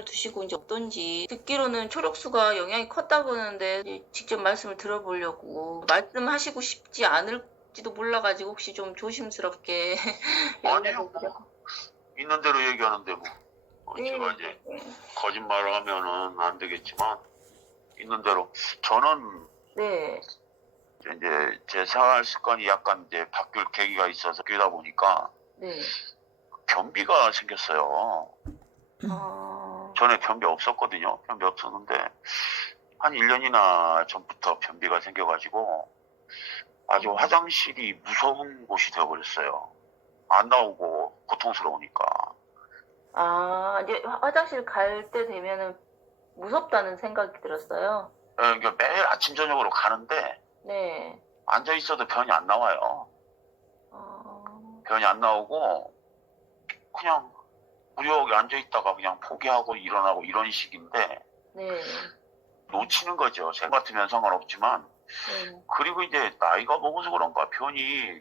눈을 두시고 이제 어떤지. 듣기로는 초록수가 영향이 컸다고 하는데 이제 직접 말씀을 들어보려고. 말씀하시고 싶지 않을지도 몰라가지고 혹시 좀 조심스럽게 아니요, 연락을 드려. 있는 대로 얘기하는데 제가 이제 네. 거짓말을 하면은 안 되겠지만 있는 대로 저는 네. 이제 제 생활 습관이 약간 이제 바뀔 계기가 있어서 그러다 보니까 네. 변비가 생겼어요. 아, 전에 변비 없었거든요. 변비 없었는데 한 1년이나 전부터 변비가 생겨가지고 아주 화장실이 무서운 곳이 되어버렸어요. 안 나오고 고통스러우니까. 이제 화장실 갈 때 되면은 무섭다는 생각이 들었어요. 그러니까 매일 아침 저녁으로 가는데 네. 앉아 있어도 변이 안 나와요. 어, 변이 안 나오고 그냥 무력에 앉아 있다가 그냥 포기하고 일어나고 이런 식인데 네. 놓치는 거죠. 제 같으면 상관없지만. 네. 그리고 이제 나이가 먹어서 그런가 변이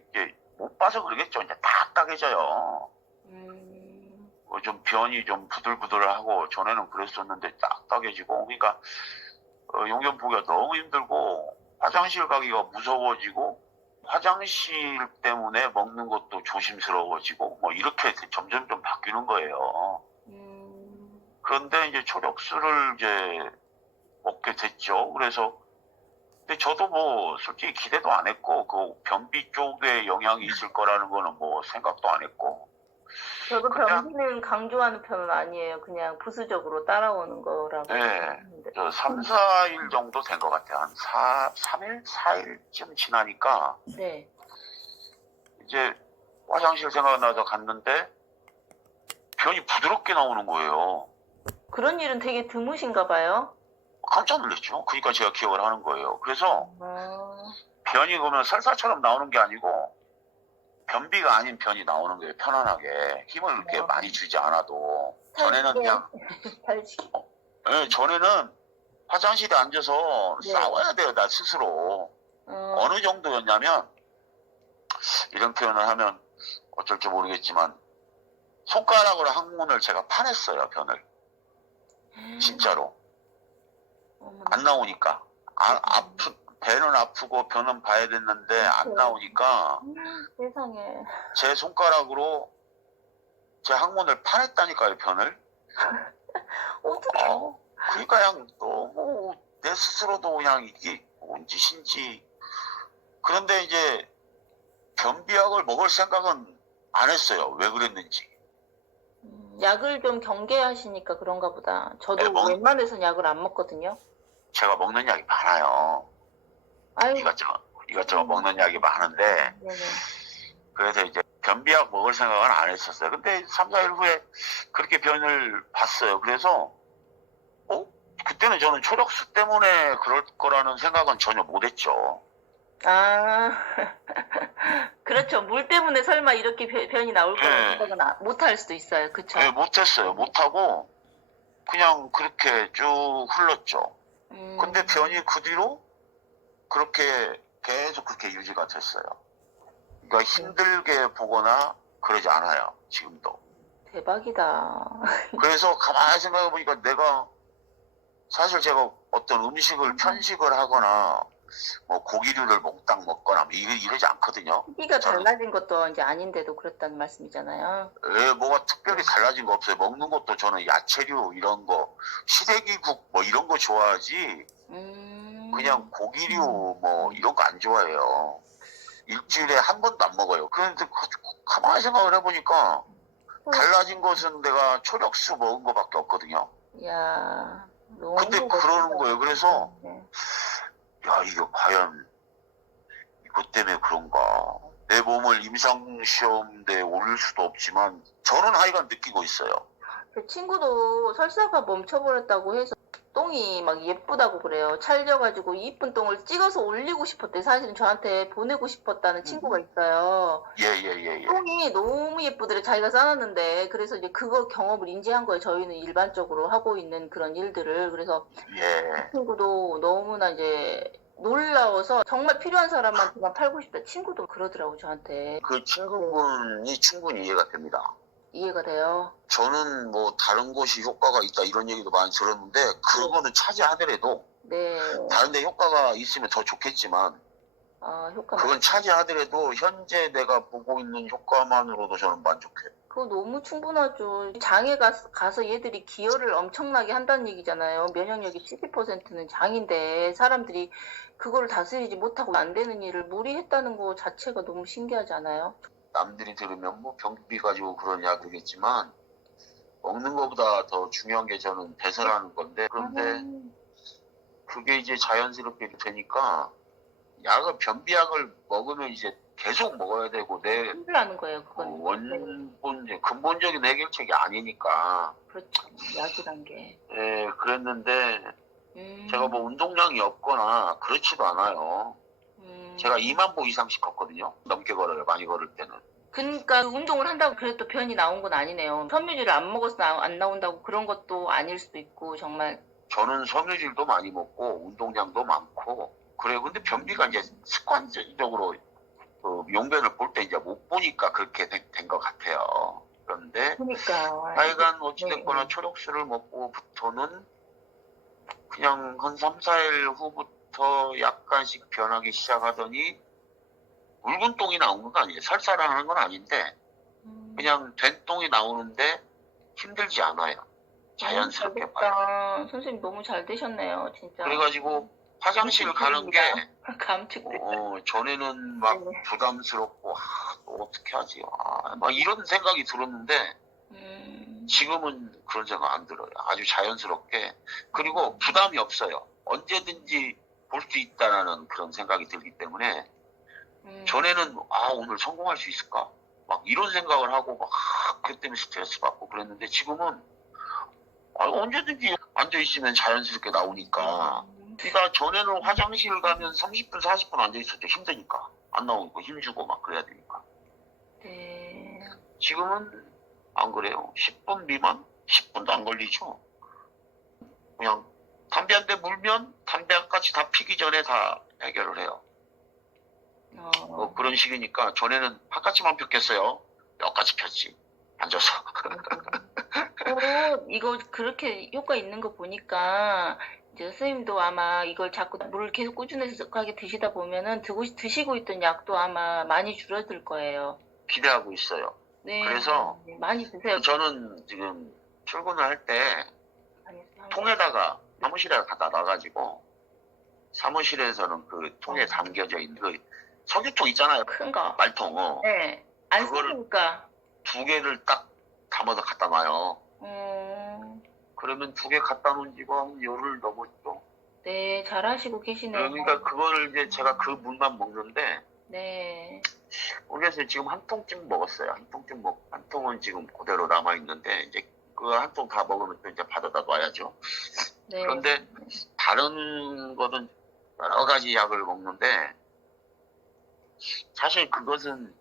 이제 못 봐서 그러겠죠. 이제 딱딱해져요. 음, 좀 변이 좀 부들부들하고 전에는 그랬었는데 딱딱해지고 그러니까 용변 보기가 너무 힘들고 화장실 가기가 무서워지고 화장실 때문에 먹는 것도 조심스러워지고 뭐 이렇게 점점 좀 바뀌는 거예요. 음, 그런데 이제 초력수를 이제 먹게 됐죠. 그래서 근데 저도 뭐 솔직히 기대도 안 했고 그 변비 쪽에 영향이 있을 거라는 거는 뭐 생각도 안 했고 저도 근데 변비는 강조하는 편은 아니에요. 그냥 부수적으로 따라오는 거라고 네, 생각하는데. 저 3, 4일 정도 된 것 같아요. 한 3일, 4일쯤 지나니까 네. 이제 화장실 생각나서 갔는데 변이 부드럽게 나오는 거예요. 그런 일은 되게 드무신가 봐요. 깜짝 놀랐죠. 그러니까 제가 기억을 하는 거예요. 그래서 아, 변이 그러면 설사처럼 나오는 게 아니고 변비가 아닌 변이 나오는 거예요. 편안하게. 힘을 그렇게 많이 주지 않아도. 전에는 살게, 그냥, 살지. 전에는 화장실에 앉아서 네. 싸워야 돼요, 나 스스로. 어, 어느 정도였냐면, 이런 표현을 하면 어쩔 줄 모르겠지만, 손가락으로 항문을 제가 파냈어요, 변을. 진짜로. 어머나. 안 나오니까. 배는 아프고 변은 봐야 됐는데, 안 나오니까, 세상에. 제 손가락으로 제 항문을 파냈다니까요, 변을. 어떻게. 그러니까 그냥 너무 내 스스로도 그냥 이게 뭔 짓인지. 그런데 이제 변비약을 먹을 생각은 안 했어요. 왜 그랬는지. 약을 좀 경계하시니까 그런가 보다. 저도 웬만해서는 약을 안 먹거든요. 제가 먹는 약이 많아요. 아유, 이것저것 먹는 약이 많은데, 네네. 그래서 이제 변비약 먹을 생각은 안 했었어요. 근데 3, 4일 후에 그렇게 변을 봤어요. 그래서, 어? 그때는 저는 초력수 때문에 그럴 거라는 생각은 전혀 못 했죠. 아, 그렇죠. 물 때문에 설마 이렇게 변이 나올 거라는 예, 생각은 못할 수도 있어요. 그쵸? 예, 못 했어요. 못 하고, 그냥 그렇게 쭉 흘렀죠. 근데 변이 그 뒤로 그렇게 계속 그렇게 유지가 됐어요. 그러니까 힘들게 보거나 그러지 않아요. 지금도. 대박이다. 그래서 가만히 생각해 보니까 내가 사실 제가 어떤 음식을 편식을 하거나 뭐 고기류를 몽땅 먹거나 뭐 이러지 않거든요. 시기가 저는 달라진 것도 이제 아닌데도 그랬다는 말씀이잖아요. 뭐가 특별히 달라진 거 없어요. 먹는 것도 저는 야채류 이런 거 시래기국 뭐 이런 거 좋아하지 그냥 고기류 뭐 이런 거 안 좋아해요. 일주일에 한 번도 안 먹어요. 그런데 가만히 생각을 해보니까 달라진 것은 내가 초력수 먹은 거밖에 없거든요. 이야, 너무 근데 그러는 멋지다. 거예요. 그래서 네. 야 이게 과연 이것 때문에 그런가. 내 몸을 임상시험대에 올릴 수도 없지만 저는 하여간 느끼고 있어요. 그 친구도 설사가 멈춰버렸다고 해서 똥이 막 예쁘다고 그래요. 찰져가지고 이쁜 똥을 찍어서 올리고 싶었대. 사실은 저한테 보내고 싶었다는 친구가 있어요. 예. 똥이 너무 예쁘더래. 자기가 싸놨는데. 그래서 이제 그거 경험을 인지한 거예요. 저희는 일반적으로 하고 있는 그런 일들을. 그래서 예. 그 친구도 너무나 이제 놀라워서 정말 필요한 사람한테만 팔고 싶다. 친구도 그러더라고, 저한테. 그 친구분이 충분히 이해가 됩니다. 이해가 돼요. 저는 뭐 다른 곳이 효과가 있다 이런 얘기도 많이 들었는데 그거는 차지하더라도 네. 다른 데 효과가 있으면 더 좋겠지만 효과 그건 차지하더라도 현재 내가 보고 있는 효과만으로도 저는 만족해요. 그거 너무 충분하죠. 장에 가서 얘들이 기여를 엄청나게 한다는 얘기잖아요. 면역력이 12%는 장인데 사람들이 그걸 다스리지 못하고 안 되는 일을 무리했다는 거 자체가 너무 신기하지 않아요? 남들이 들으면 뭐 병비 가지고 그러냐 그러겠지만 먹는 것보다 더 중요한 게 저는 배설하는 건데 그런데 그게 이제 자연스럽게 되니까 변비약을 먹으면 이제 계속 먹어야 되고 내 힘들어하는 거예요, 그건. 근본적인 해결책이 아니니까. 그렇죠. 약이란 게. 예, 그랬는데 제가 뭐 운동량이 없거나 그렇지도 않아요. 제가 2만 보 이상씩 걷거든요. 넘게 걸어요, 많이 걸을 때는. 그러니까 운동을 한다고 그래도 변이 나온 건 아니네요. 섬유질을 안 먹어서 안 나온다고 그런 것도 아닐 수도 있고 정말. 저는 섬유질도 많이 먹고 운동량도 많고 그래요. 근데 변비가 이제 습관적으로 그 용변을 볼 때 이제 못 보니까 그렇게 된 것 같아요. 그런데 그러니까 하여간 어찌됐거나 네. 초록술을 먹고부터는 그냥 한 3, 4일 후부터 약간씩 변하기 시작하더니 묽은 똥이 나오는 건 아니에요. 설사를 하는 건 아닌데 그냥 된 똥이 나오는데 힘들지 않아요. 자연스럽게 너무 봐요. 잘 됐다. 선생님 너무 잘 되셨네요, 진짜. 그래가지고 화장실 가는 게 감축됐다. 전에는 막 네. 부담스럽고 또 어떻게 하지? 막 이런 생각이 들었는데 지금은 그런 생각 안 들어요. 아주 자연스럽게. 그리고 부담이 없어요. 언제든지 볼 수 있다라는 그런 생각이 들기 때문에 전에는 오늘 성공할 수 있을까? 막 이런 생각을 하고 막 그것 때문에 스트레스 받고 그랬는데 지금은 언제든지 앉아있으면 자연스럽게 나오니까. 그러니까 전에는 화장실 가면 30분, 40분 앉아있을 때 힘드니까. 안 나오니까 힘주고 막 그래야 되니까. 네. 지금은 안 그래요. 10분 미만? 10분도 안 걸리죠. 그냥 담배 한 대 물면 담배 한 가지 다 피기 전에 다 해결을 해요. 그런 식이니까 전에는 한 가지만 폈겠어요. 몇 가지 폈지. 앉아서. 이거 그렇게 효과 있는 거 보니까 이제 선생님도 아마 이걸 자꾸 물을 계속 꾸준하게 드시다 보면은 드시고 있던 약도 아마 많이 줄어들 거예요. 기대하고 있어요. 네. 그래서 많이 드세요. 저는 지금 출근을 할 때 많이 통에다가 사무실에 갖다 놔가지고 사무실에서는 그 통에 담겨져 있는 그 석유통 있잖아요. 큰 거. 말통. 네. 안 그거를 쓰니까. 2개를 딱 담아서 갖다 놔요. 그러면 2개 갖다 놓은 지가 한 열흘 넘었죠. 네, 잘하시고 계시네요. 그러니까 그거를 이제 제가 그 물만 먹는데 네. 모르겠어요. 지금 한 통쯤 먹었어요. 한 통은 지금 그대로 남아 있는데 이제 그 한 통 다 먹으면 또 이제 받아다 놔야죠. 네. 그런데 다른 거는 여러 가지 약을 먹는데 사실 그것은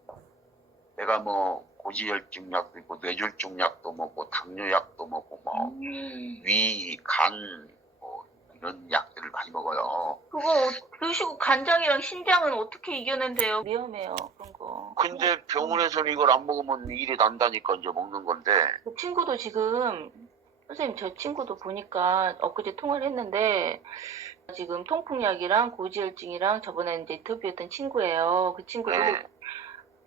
내가 뭐 고지혈증 약도 있고 뇌졸중 약도 먹고 당뇨 약도 먹고 뭐 위, 간 뭐 이런 약들을 많이 먹어요. 그거 드시고 간장이랑 신장은 어떻게 이겨낸대요? 위험해요, 그런 거. 근데 병원에서는 이걸 안 먹으면 일이 난다니까 이제 먹는 건데. 그 친구도 지금 선생님 저 친구도 보니까 엊그제 통화를 했는데 지금 통풍약이랑 고지혈증이랑 저번에 이제 인터뷰했던 친구예요. 그 친구도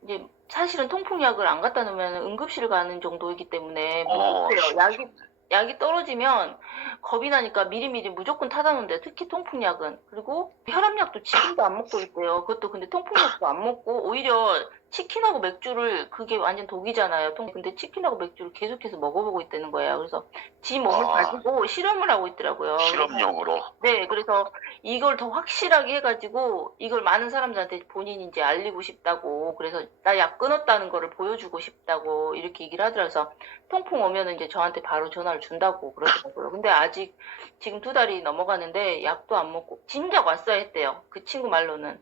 이제 사실은 통풍약을 안 갖다 놓으면 응급실 가는 정도이기 때문에 무섭대요. 약이 떨어지면 겁이 나니까 미리미리 무조건 타다 놓는데 특히 통풍약은. 그리고 혈압약도 지금도 안 먹고 있대요. 그것도 근데 통풍약도 안 먹고 오히려 치킨하고 맥주를 그게 완전 독이잖아요. 근데 치킨하고 맥주를 계속해서 먹어보고 있다는 거예요. 그래서 지 몸을 가지고 실험을 하고 있더라고요. 실험용으로. 네, 그래서 이걸 더 확실하게 해가지고 이걸 많은 사람들한테 본인이 이제 알리고 싶다고 그래서 나 약 끊었다는 거를 보여주고 싶다고 이렇게 얘기를 하더라고요. 그래서 통풍 오면은 이제 저한테 바로 전화를 준다고 그러더라고요. 근데 아직 지금 2달이 넘어가는데 약도 안 먹고 진작 왔어야 했대요. 그 친구 말로는.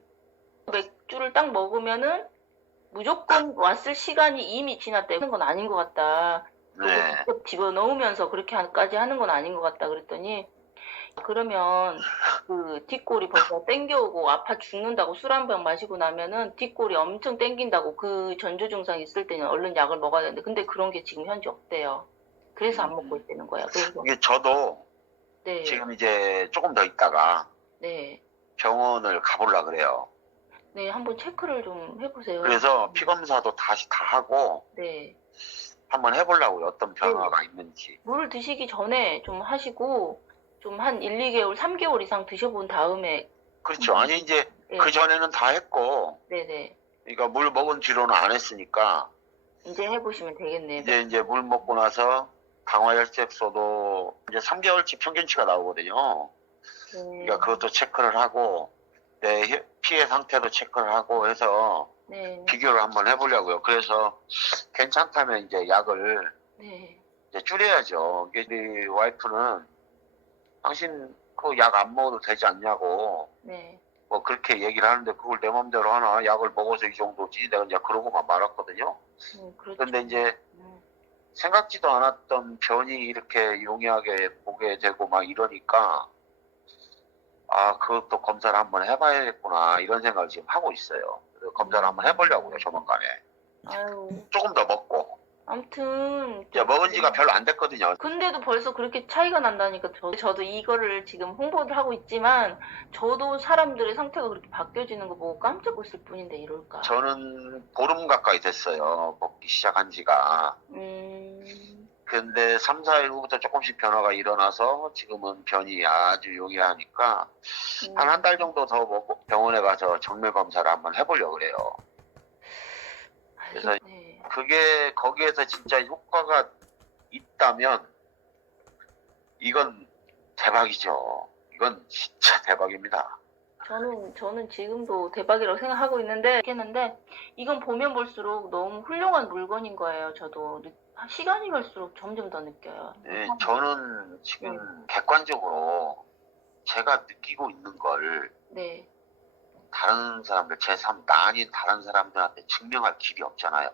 맥주를 딱 먹으면은 무조건 왔을 시간이 이미 지났대요. 그런 건 아닌 것 같다. 네. 직접 집어넣으면서 그렇게까지 하는 건 아닌 것 같다 그랬더니 그러면 그 뒷골이 벌써 땡겨오고 아파 죽는다고 술 한 병 마시고 나면은 뒷골이 엄청 땡긴다고 그 전조 증상 있을 때는 얼른 약을 먹어야 되는데 근데 그런 게 지금 현재 없대요. 그래서 안 먹고 있다는 거야. 그래서 이게 저도 네, 지금 이제 조금 더 있다가 네, 병원을 가보려 그래요. 네, 한번 체크를 좀 해보세요. 그래서 피 검사도 다시 다 하고 네, 한번 해보려고요. 어떤 변화가 있는지. 물을 드시기 전에 좀 하시고 좀 한 1, 2개월, 3개월 이상 드셔본 다음에 그렇죠. 아니 이제 네, 그 전에는 다 했고, 네네. 그러니까 물 먹은 뒤로는 안 했으니까 이제 해보시면 되겠네요. 이제 물 먹고 나서 당화혈색소도 이제 3개월치 평균치가 나오거든요. 네, 그러니까 그것도 체크를 하고 내 피의 상태도 체크를 하고 해서 네, 비교를 한번 해보려고요. 그래서 괜찮다면 이제 약을 네, 이제 줄여야죠. 이게 우리 와이프는 당신 그 약 안 먹어도 되지 않냐고 네. 뭐 그렇게 얘기를 하는데 그걸 내 맘대로 하나 약을 먹어서 이 정도지 내가 이제 그러고만 말았거든요. 그렇죠. 근데 이제 음, 생각지도 않았던 변이 이렇게 용이하게 보게 되고 막 이러니까 아 그것도 검사를 한번 해봐야겠구나 이런 생각을 지금 하고 있어요. 그래서 검사를 한번 해보려고요 조만간에. 아유, 조금 더 먹고 아무튼 이제 먹은 지가 별로 안 됐거든요. 근데도 벌써 그렇게 차이가 난다니까 저도 이거를 지금 홍보를 하고 있지만 저도 사람들의 상태가 그렇게 바뀌어지는 거 보고 깜짝 웃을 뿐인데 이럴까. 저는 보름 가까이 됐어요. 먹기 시작한 지가. 근데 3, 4일 후부터 조금씩 변화가 일어나서 지금은 변이 아주 용이하니까 한 달 정도 더 먹고 병원에 가서 정밀 검사를 한번 해보려고 그래요. 그래서 네. 그게 거기에서 진짜 효과가 있다면 이건 대박이죠. 이건 진짜 대박입니다. 저는 지금도 대박이라고 생각하고 있는데 이건 보면 볼수록 너무 훌륭한 물건인 거예요. 저도 시간이 갈수록 점점 더 느껴요. 네, 저는 지금 객관적으로 제가 느끼고 있는 걸 네, 다른 사람들, 제3, 나 아닌 다른 사람들한테 증명할 길이 없잖아요.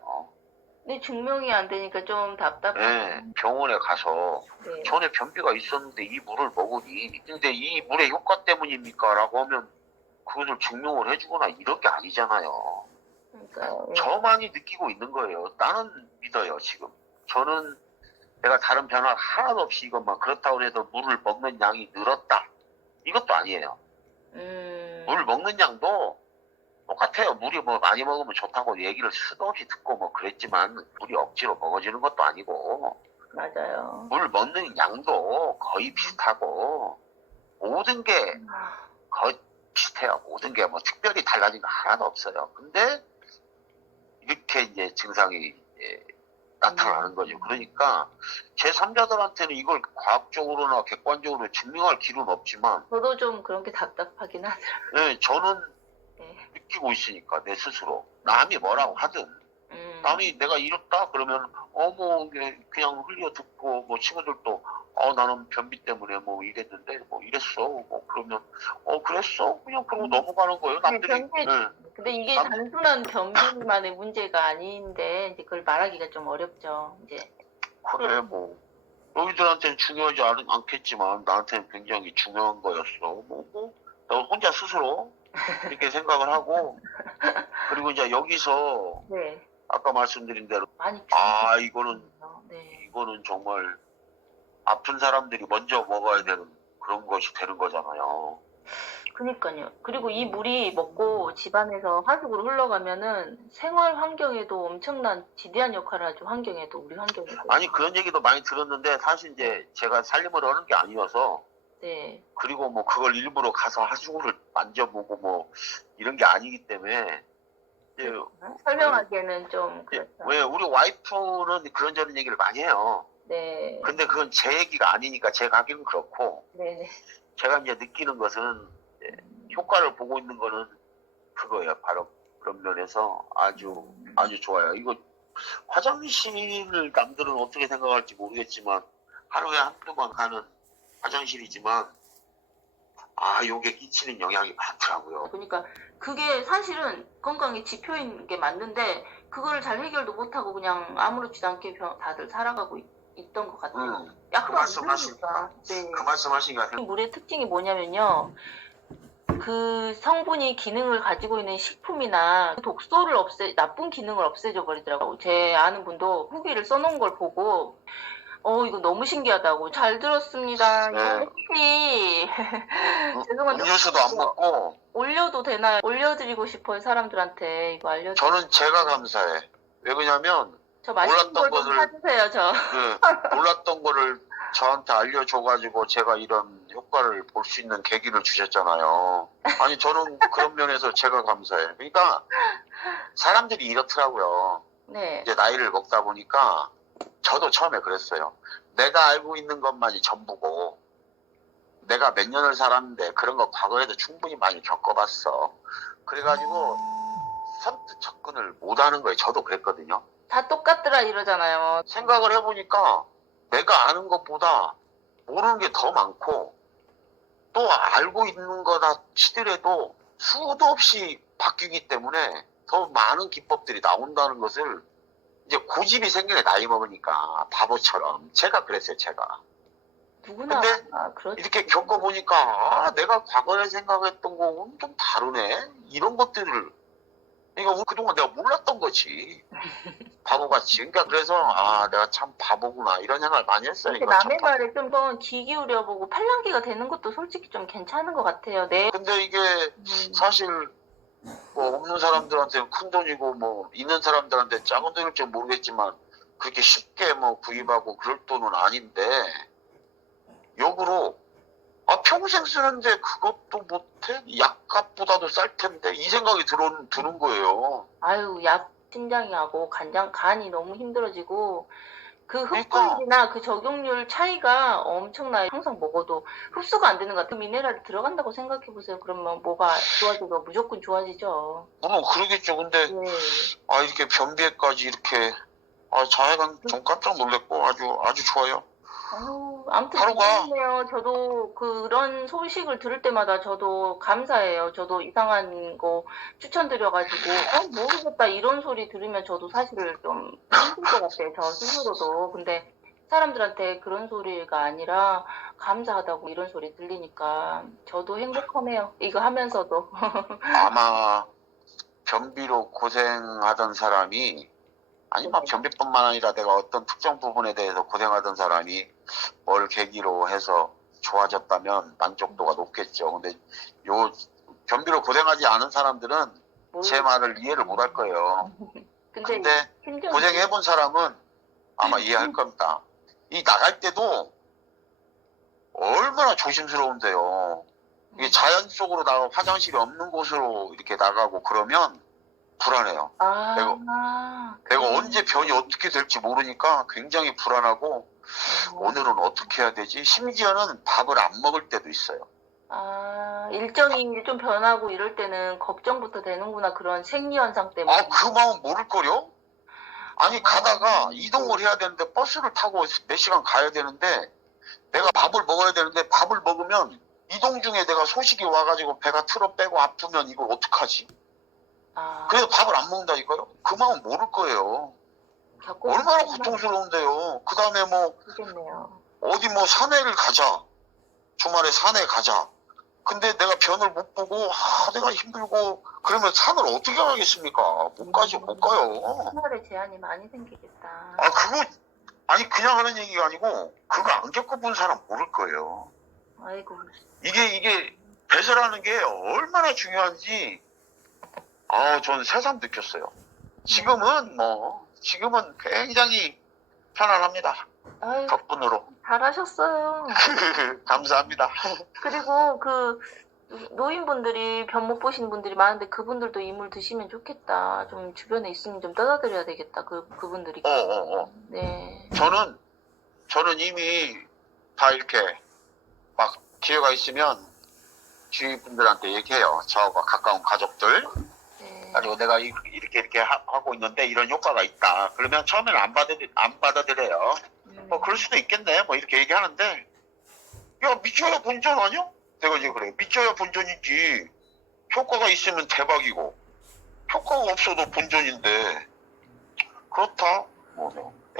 근데 증명이 안 되니까 좀 답답해요. 네, 병원에 가서 네. 전에 변비가 있었는데 이 물을 먹으니 근데 이 물의 효과 때문입니까? 라고 하면 그것을 증명을 해주거나 이런 게 아니잖아요. 그러니까 저만이 느끼고 있는 거예요. 나는 믿어요, 지금. 저는 내가 다른 변화 하나도 없이 이것만 그렇다고 해서 물을 먹는 양이 늘었다. 이것도 아니에요. 물 먹는 양도 똑같아요. 물이 뭐 많이 먹으면 좋다고 얘기를 수도 없이 듣고 뭐 그랬지만 물이 억지로 먹어지는 것도 아니고 맞아요. 물 먹는 양도 거의 비슷하고 모든 게 거의 비슷해요. 모든 게 뭐 특별히 달라진 거 하나도 없어요. 근데 이렇게 이제 증상이 나타나는 거죠. 그러니까 제3자들한테는 이걸 과학적으로나 객관적으로 증명할 길은 없지만 저도 좀 그런 게 답답하긴 하더라고요. 네, 저는 네. 느끼고 있으니까 내 스스로 남이 뭐라고 하든 남이 내가 이렇다 그러면 뭐 그냥 흘려 듣고 뭐 친구들도 나는 변비 때문에 뭐 이랬는데 뭐 이랬어 뭐 그러면 그랬어 그냥 그러고 넘어가는 거예요 남들이. 네. 근데 이게 단순한 변비만의 문제가 아닌데 이제 그걸 말하기가 좀 어렵죠. 이제 그래 뭐 너희들한테는 중요하지 않겠지만 나한테는 굉장히 중요한 거였어. 나 혼자 스스로 이렇게 생각을 하고 그리고 이제 여기서 네. 아까 말씀드린 대로 많이 네. 이거는 정말 아픈 사람들이 먼저 먹어야 되는 그런 것이 되는 거잖아요. 그니까요. 그리고 이 물이 먹고 집안에서 하수구로 흘러가면은 생활 환경에도 엄청난 지대한 역할을 하죠. 환경에도 우리 환경에도. 아니 그런 얘기도 많이 들었는데 사실 이제 제가 살림을 하는 게 아니어서 네. 그리고 뭐 그걸 일부러 가서 하수구를 만져보고 뭐 이런 게 아니기 때문에 이제 설명하기에는 좀 그렇죠. 왜 우리 와이프는 그런저런 얘기를 많이 해요. 네. 근데 그건 제 얘기가 아니니까 제가 하기는 그렇고 네네. 제가 이제 느끼는 것은 효과를 보고 있는 거는 그거예요. 바로 그런 면에서 아주 좋아요. 이거 화장실을 남들은 어떻게 생각할지 모르겠지만 하루에 한두 번 가는 화장실이지만 요게 끼치는 영향이 많더라고요. 그러니까 그게 사실은 건강의 지표인 게 맞는데 그거를 잘 해결도 못하고 그냥 아무렇지도 않게 다들 살아가고 있던 것 같아요. 그 약간 말씀하시니까. 네. 그 말씀하시니까. 이 물의 특징이 뭐냐면요. 그 성분이 기능을 가지고 있는 식품이나 독소를 나쁜 기능을 없애줘 버리더라고요. 제 아는 분도 후기를 써놓은 걸 보고, 이거 너무 신기하다고. 잘 들었습니다. 이거 네. 혹시, 죄송한데, 음료수도 안 먹고, 올려도 되나요? 올려드리고 싶어요, 사람들한테. 이거 알려드리고. 저는 제가 감사해. 왜 그러냐면, 저 맛있는 몰랐던 걸 좀 것을- 사주세요, 저. 몰랐던 거를 저한테 알려줘가지고 제가 이런 효과를 볼 수 있는 계기를 주셨잖아요. 아니, 저는 그런 면에서 제가 감사해요. 그러니까, 사람들이 이렇더라고요. 네. 이제 나이를 먹다 보니까, 저도 처음에 그랬어요. 내가 알고 있는 것만이 전부고, 내가 몇 년을 살았는데 그런 거 과거에도 충분히 많이 겪어봤어. 그래가지고 선뜻 접근을 못하는 거예요. 저도 그랬거든요. 다 똑같더라 이러잖아요. 생각을 해보니까 내가 아는 것보다 모르는 게 더 많고, 또 알고 있는 거다 치더라도 수도 없이 바뀌기 때문에 더 많은 기법들이 나온다는 것을 이제 고집이 생기네. 나이 먹으니까 바보처럼. 제가 그랬어요. 제가. 누구나 근데 그렇지. 이렇게 겪어보니까 내가 과거에 생각했던 거는 좀 다르네. 이런 것들을 그러니까 그동안 내가 몰랐던 거지. 바보같이. 그러니까 그래서 내가 참 바보구나 이런 생각을 많이 했어요. 이렇게 이걸 남의 접하고. 말에 좀 더 귀 기울여보고 팔랑귀가 되는 것도 솔직히 좀 괜찮은 것 같아요. 네. 근데 이게 사실 뭐 없는 사람들한테는 큰 돈이고 뭐 있는 사람들한테 작은 돈일지 모르겠지만 그렇게 쉽게 뭐 구입하고 그럴 돈은 아닌데, 역으로 평생 쓰는데 그것도 못해? 약값보다도 쌀 텐데 이 생각이 드는 거예요. 아유, 약 신장하고 간이 너무 힘들어지고 그 그러니까. 흡수율이나 그 적용률 차이가 엄청나요. 항상 먹어도 흡수가 안 되는 것 같아요. 미네랄이 들어간다고 생각해 보세요. 그러면 뭐가 좋아지고 무조건 좋아지죠. 물론 그러겠죠. 근데 네. 이렇게 변비에까지 이렇게 자해가 좀 깜짝 놀랐고 아주 좋아요. 아무튼 하루가- 재밌네요. 저도 그런 소식을 들을 때마다 저도 감사해요. 저도 이상한 거 추천드려가지고 모르겠다 이런 소리 들으면 저도 사실 좀 힘들 것 같아요. 저 스스로도. 근데 사람들한테 그런 소리가 아니라 감사하다고 이런 소리 들리니까 저도 행복하네요. 이거 하면서도. 아마 변비로 고생하던 사람이, 아니면 네. 변비뿐만 아니라 내가 어떤 특정 부분에 대해서 고생하던 사람이 뭘 계기로 해서 좋아졌다면 만족도가 높겠죠. 근데 요 변비로 고생하지 않은 사람들은 제 말을 이해를 못 할 거예요. 근데 심정이 고생해본 사람은 아마 이해할 겁니다. 이 나갈 때도 얼마나 조심스러운데요. 이게 자연 속으로 나가 화장실이 없는 곳으로 이렇게 나가고 그러면 불안해요. 내가 언제 변이 어떻게 될지 모르니까 굉장히 불안하고, 오늘은 어떻게 해야 되지? 심지어는 밥을 안 먹을 때도 있어요. 일정이 좀 변하고 이럴 때는 걱정부터 되는구나. 그런 생리현상 때문에. 그 마음 모를걸요? 아니, 가다가 이동을 해야 되는데 버스를 타고 몇 시간 가야 되는데 내가 밥을 먹어야 되는데 밥을 먹으면 이동 중에 내가 소식이 와가지고 배가 틀어 빼고 아프면 이걸 어떡하지? 그래서 밥을 안 먹는다니까요? 그 마음 모를 거예요. 얼마나 고통스러운데요. 그 다음에 뭐, 그렇겠네요. 어디 뭐 산에를 가자. 주말에 산에 가자. 근데 내가 변을 못 보고, 내가 힘들고, 그러면 산을 어떻게 가겠습니까? 못 가죠, 못 가요. 생활에 제한이 많이 생기겠다. 그냥 하는 얘기가 아니고, 그거 안 겪어본 사람 모를 거예요. 아이고. 이게, 배설하는 게 얼마나 중요한지, 전 새삼 느꼈어요. 지금은 굉장히 편안합니다. 아이고, 덕분으로. 잘하셨어요. 감사합니다. 그리고 노인분들이 변 못 보신 분들이 많은데 그분들도 이물 드시면 좋겠다. 좀 주변에 있으면 좀 떠다드려야 되겠다. 그분들이. 네. 저는 이미 다 이렇게 막 기회가 있으면 주위 분들한테 얘기해요. 저하고 가까운 가족들. 네. 그리고 내가 이렇게 하고 있는데 이런 효과가 있다. 그러면 처음에는 안 받아들여요. 그럴 수도 있겠네. 뭐 이렇게 얘기하는데, 야, 믿져야 본전 아니야? 내가 이제 그래. 믿져야 본전이지. 효과가 있으면 대박이고, 효과가 없어도 본전인데, 그렇다.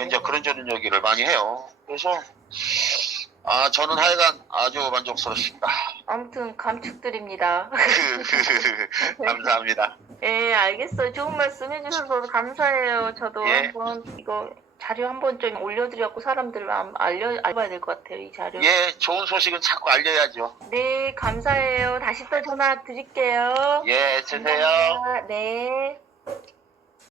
이제 그런저런 얘기를 많이 해요. 그래서 저는 하여간 아주 만족스럽습니다. 아무튼 감축드립니다. 감사합니다. 예, 알겠어요. 좋은 말씀 해주셔서 감사해요. 저도 예. 한번 이거 자료 한번 좀 올려드려갖고 사람들 알려봐야 될 것 같아요. 이 자료. 예, 좋은 소식은 자꾸 알려야죠. 네, 감사해요. 다시 또 전화 드릴게요. 예, 주세요. 감사합니다. 네.